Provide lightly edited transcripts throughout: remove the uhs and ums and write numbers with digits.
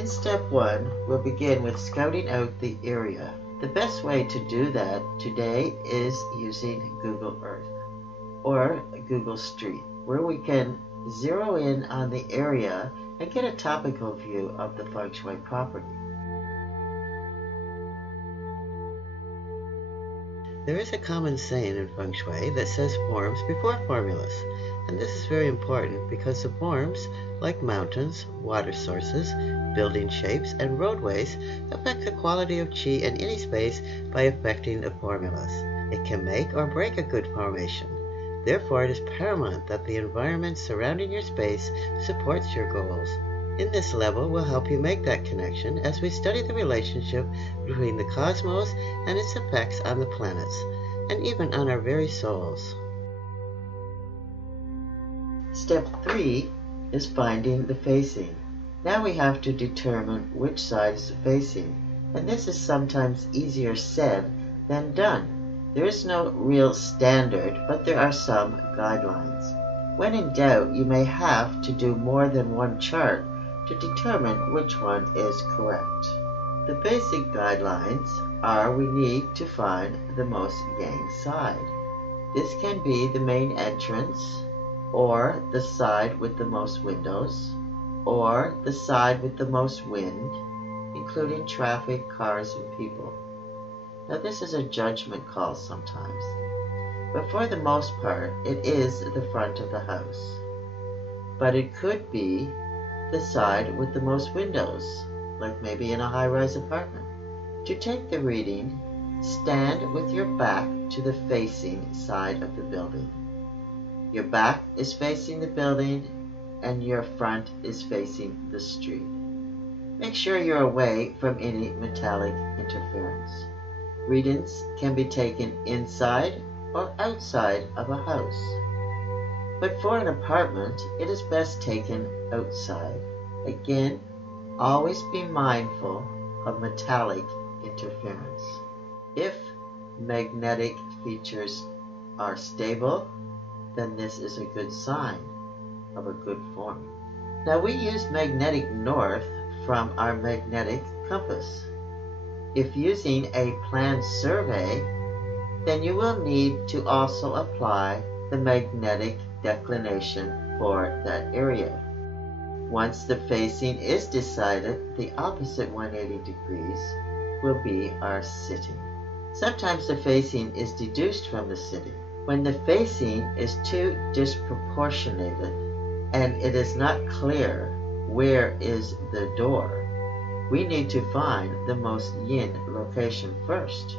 In step 1, we'll begin with scouting out the area. The best way to do that today is using Google Earth or Google Street, where we can zero in on the area and get a topical view of the Feng Shui property. There is a common saying in Feng Shui that says forms before formulas, and this is very important because the forms, like mountains, water sources, building shapes, and roadways, affect the quality of qi in any space by affecting the formulas. It can make or break a good formation. Therefore, it is paramount that the environment surrounding your space supports your goals. In this level, we'll help you make that connection as we study the relationship between the cosmos and its effects on the planets, and even on our very souls. Step 3 is finding the facing. Now we have to determine which side is facing, and this is sometimes easier said than done. There is no real standard, but there are some guidelines. When in doubt, you may have to do more than one chart to determine which one is correct. The basic guidelines are we need to find the most yang side. This can be the main entrance, or the side with the most windows, or the side with the most wind, including traffic, cars, and people. Now this is a judgment call sometimes, but for the most part it is the front of the house. But it could be the side with the most windows, like maybe in a high-rise apartment. To take the reading, stand with your back to the facing side of the building. Your back is facing the building and your front is facing the street. Make sure you're away from any metallic interference. Readings can be taken inside or outside of a house. But for an apartment, it is best taken outside. Again, always be mindful of metallic interference. If magnetic features are stable, then this is a good sign of a good form. Now we use magnetic north from our magnetic compass. If using a planned survey, then you will need to also apply the magnetic declination for that area. Once the facing is decided, the opposite 180 degrees will be our sitting. Sometimes the facing is deduced from the sitting. When the facing is too disproportionated and it is not clear where is the door, we need to find the most yin location first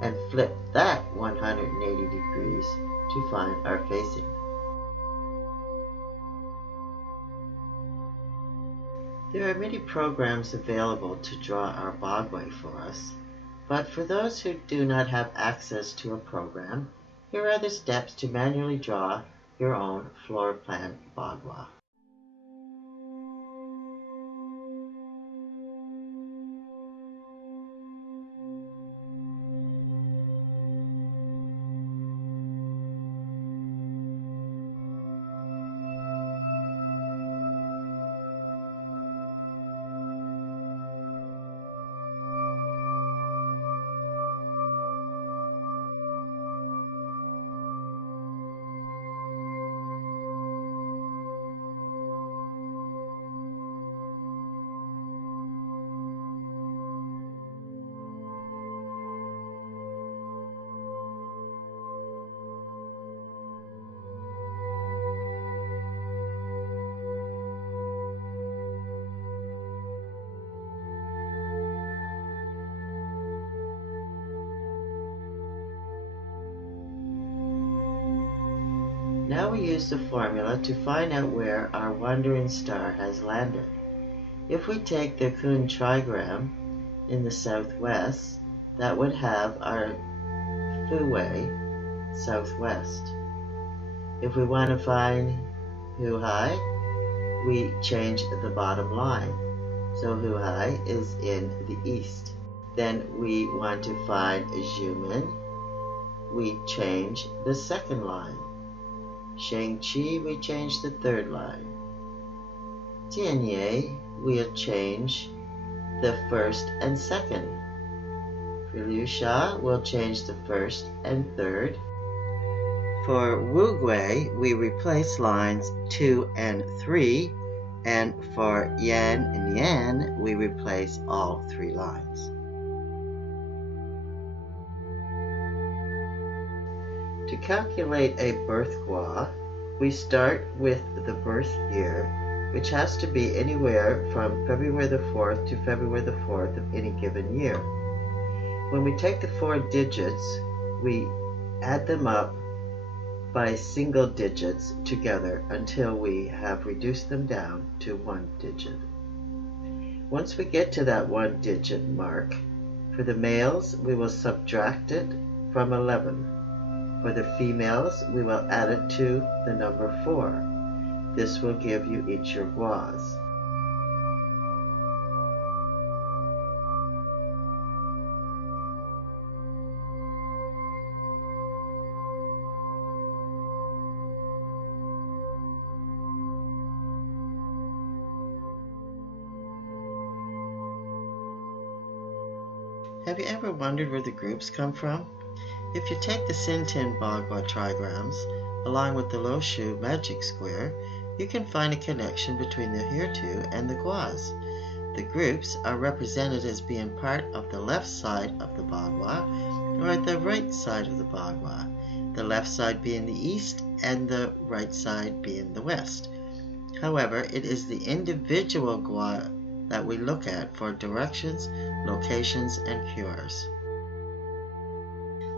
and flip that 180 degrees to find our facing. There are many programs available to draw our bagua for us, but for those who do not have access to a program, here are the steps to manually draw your own floor plan bagua. Now we use the formula to find out where our wandering star has landed. If we take the Kun trigram in the southwest, that would have our Fu-wei southwest. If we want to find Hu-hai, we change the bottom line. So Hu-hai is in the east. Then we want to find Zhumen, we change the second line. Shang-Chi, we change the third line. Tianye, we'll change the first and second. For Liu Sha, we'll change the first and third. For Wu Gui, we replace lines 2 and 3, and for Yan and Yan, we replace all 3 lines. To calculate a birth gua, we start with the birth year, which has to be anywhere from February the 4th to February the 4th of any given year. When we take the 4 digits, we add them up by single digits together until we have reduced them down to 1 digit. Once we get to that 1 digit mark, for the males, we will subtract it from 11. For the females, we will add it to the number 4. This will give you each your guas. Have you ever wondered where the groups come from? If you take the Sintin Bagua trigrams along with the Lo Shu magic square, you can find a connection between the Hirtu and the Guas. The groups are represented as being part of the left side of the Bagua or the right side of the Bagua, the left side being the east and the right side being the west. However, it is the individual Gua that we look at for directions, locations, and cures.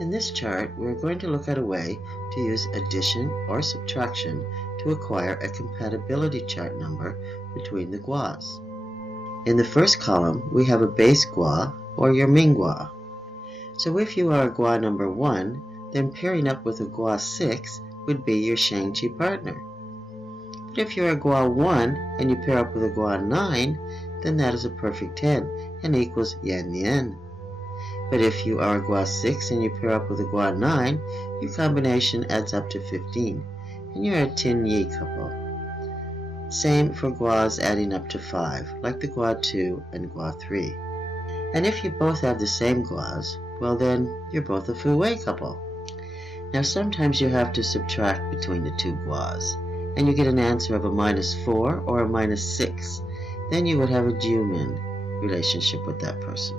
In this chart, we're going to look at a way to use addition or subtraction to acquire a compatibility chart number between the guas. In the first column, we have a base gua or your Ming gua. So if you are a gua number 1, then pairing up with a gua 6 would be your Shang-Chi partner. But if you're a gua 1 and you pair up with a gua 9, then that is a perfect 10 and equals Yan Yan. But if you are a gua 6 and you pair up with a gua 9, your combination adds up to 15, and you're a Tin Yi couple. Same for guas adding up to 5, like the gua 2 and gua 3. And if you both have the same guas, well then, you're both a Fu Wei couple. Now sometimes you have to subtract between the 2 guas, and you get an answer of a -4 or a -6. Then you would have a Jiumin relationship with that person.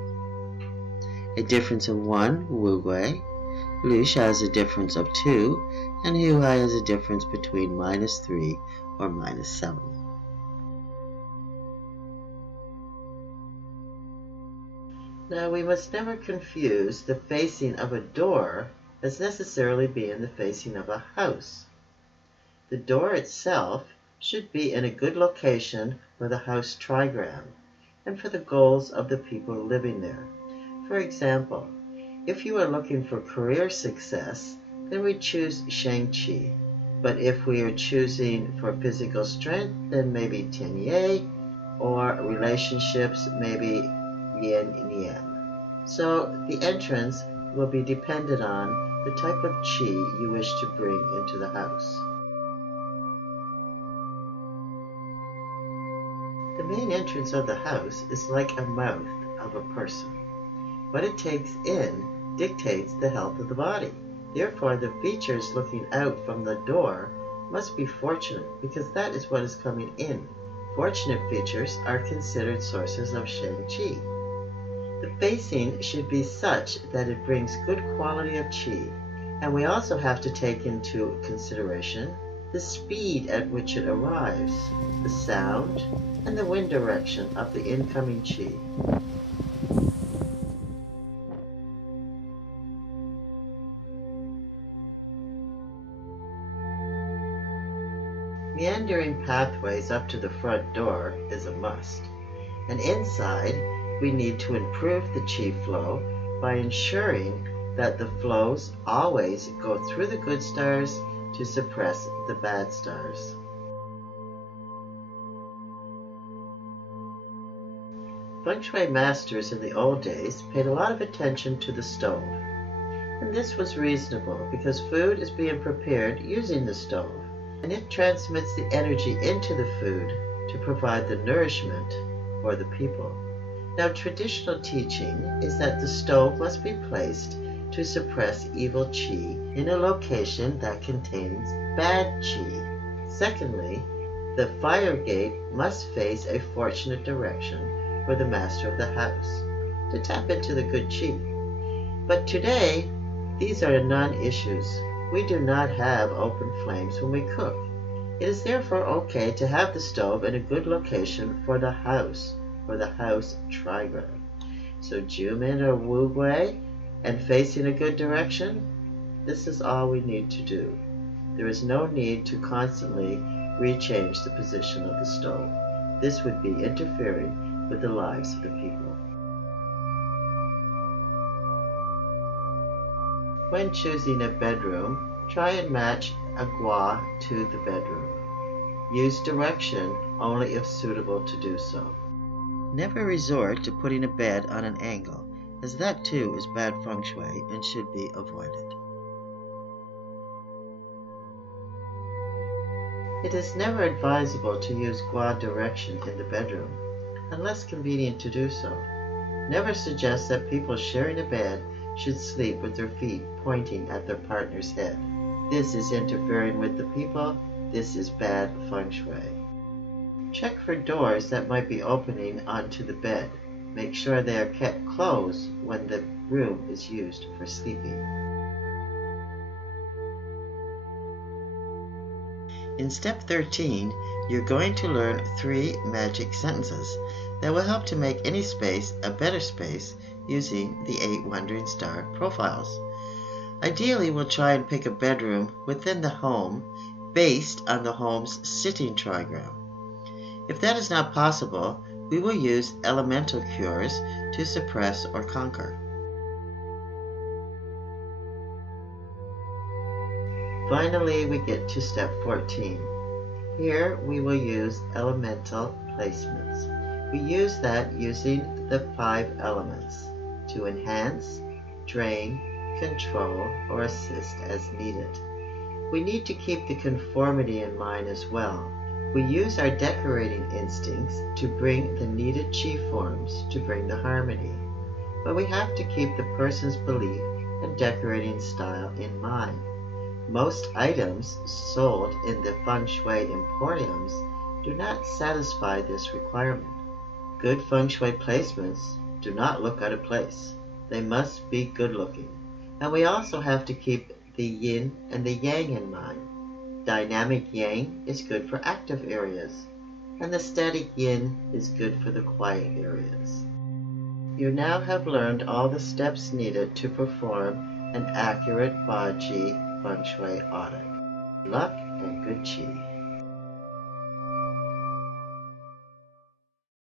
A difference of 1, Wu Gui. Liu Sha has a difference of 2, and Hu Hai has a difference between -3 or -7. Now we must never confuse the facing of a door as necessarily being the facing of a house. The door itself should be in a good location for the house trigram and for the goals of the people living there. For example, if you are looking for career success, then we choose Shang-Chi. But if we are choosing for physical strength, then maybe Tianye, or relationships, maybe Yin and Yan. So the entrance will be dependent on the type of Qi you wish to bring into the house. The main entrance of the house is like a mouth of a person. What it takes in dictates the health of the body. Therefore, the features looking out from the door must be fortunate because that is what is coming in. Fortunate features are considered sources of Shang-Chi. The facing should be such that it brings good quality of Qi, and we also have to take into consideration the speed at which it arrives, the sound, and the wind direction of the incoming Qi. Meandering pathways up to the front door is a must, and inside we need to improve the Qi flow by ensuring that the flows always go through the good stars to suppress the bad stars. Feng Shui masters in the old days paid a lot of attention to the stove, and this was reasonable because food is being prepared using the stove, and it transmits the energy into the food to provide the nourishment for the people. Now, traditional teaching is that the stove must be placed to suppress evil qi in a location that contains bad qi. Secondly, the fire gate must face a fortunate direction for the master of the house to tap into the good qi. But today, these are non-issues. We do not have open flames when we cook. It is therefore okay to have the stove in a good location for the house trigram. So Jumin or Wu Gui and facing a good direction, this is all we need to do. There is no need to constantly rechange the position of the stove. This would be interfering with the lives of the people. When choosing a bedroom, try and match a gua to the bedroom. Use direction only if suitable to do so. Never resort to putting a bed on an angle, as that too is bad feng shui and should be avoided. It is never advisable to use gua direction in the bedroom, unless convenient to do so. Never suggest that people sharing a bed should sleep with their feet pointing at their partner's head. This is interfering with the people. This is bad feng shui. Check for doors that might be opening onto the bed. Make sure they are kept closed when the room is used for sleeping. In step 13, you're going to learn 3 magic sentences that will help to make any space a better space using the 8 Wandering Star profiles. Ideally, we'll try and pick a bedroom within the home based on the home's sitting trigram. If that is not possible, we will use elemental cures to suppress or conquer. Finally, we get to step 14. Here we will use elemental placements. We use that using the 5 elements to enhance, drain, control, or assist as needed. We need to keep the conformity in mind as well. We use our decorating instincts to bring the needed chi forms to bring the harmony. But we have to keep the person's belief and decorating style in mind. Most items sold in the Feng Shui emporiums do not satisfy this requirement. Good Feng Shui placements do not look out of place. They must be good looking. And we also have to keep the yin and the yang in mind. Dynamic yang is good for active areas, and the static yin is good for the quiet areas. You now have learned all the steps needed to perform an accurate Baji Feng Shui audit. Luck and good chi.